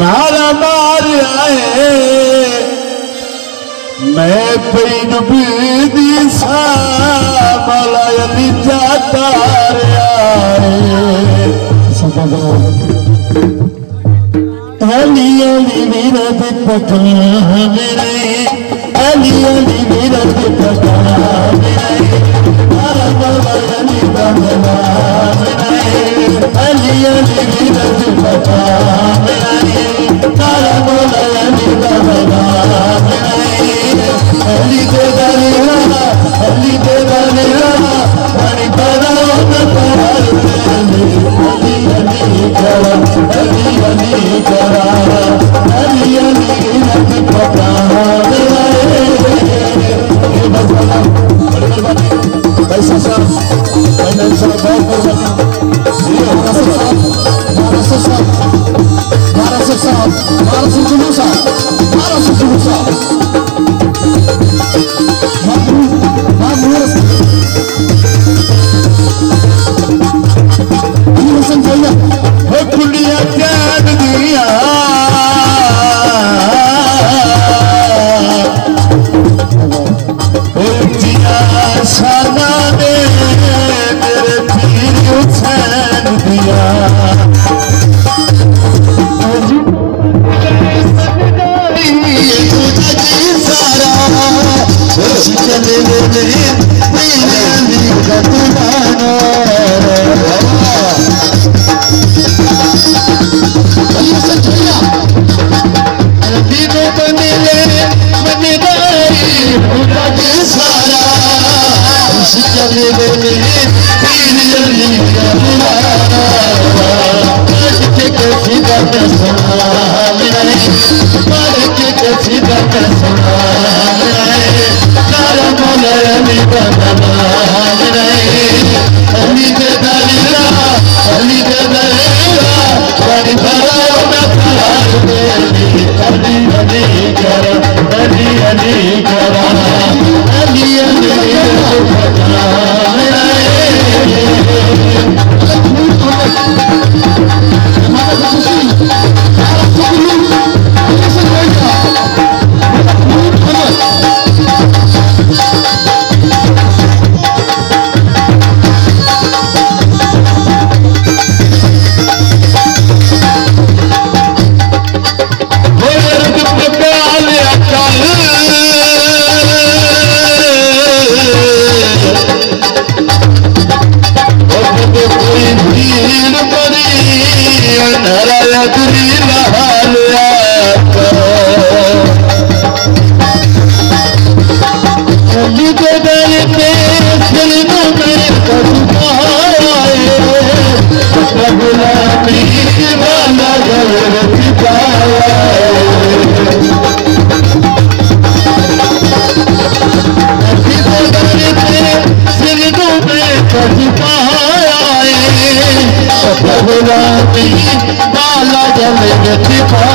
नारा मार आए मैं पेन बीदी सा मलायली जाता अली अली वीरत पकड़ा मेरे अली अली वीरत पकड़ा मेरे अली अली वीरत पकड़ा मेरे अली दे दरिया अली दे दरिया पानी पड़ा अली अली करा अली अली करा अली अली वीरत पकड़ा पैसा साहब फाइनेंस साहब बहुत खुलिया त्याग दिया साना ने मेरे पीर हुसैन दिया चले बाला जल